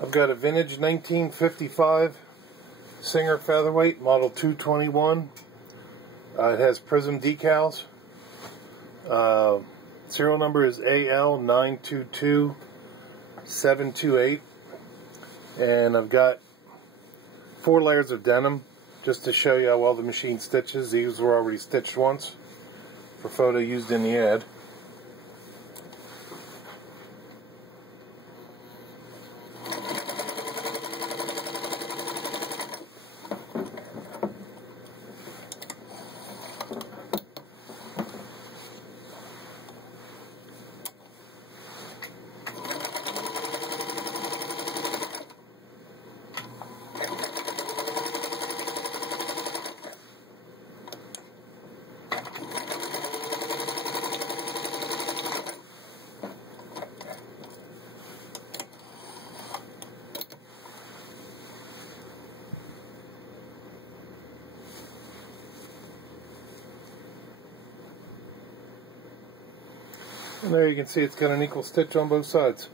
I've got a vintage 1955 Singer Featherweight, model 221. It has Prism Decals. Serial number is AL922728. And I've got 4 layers of denim, just to show you how well the machine stitches. These were already stitched once for photo used in the ad. And there you can see it's got an equal stitch on both sides.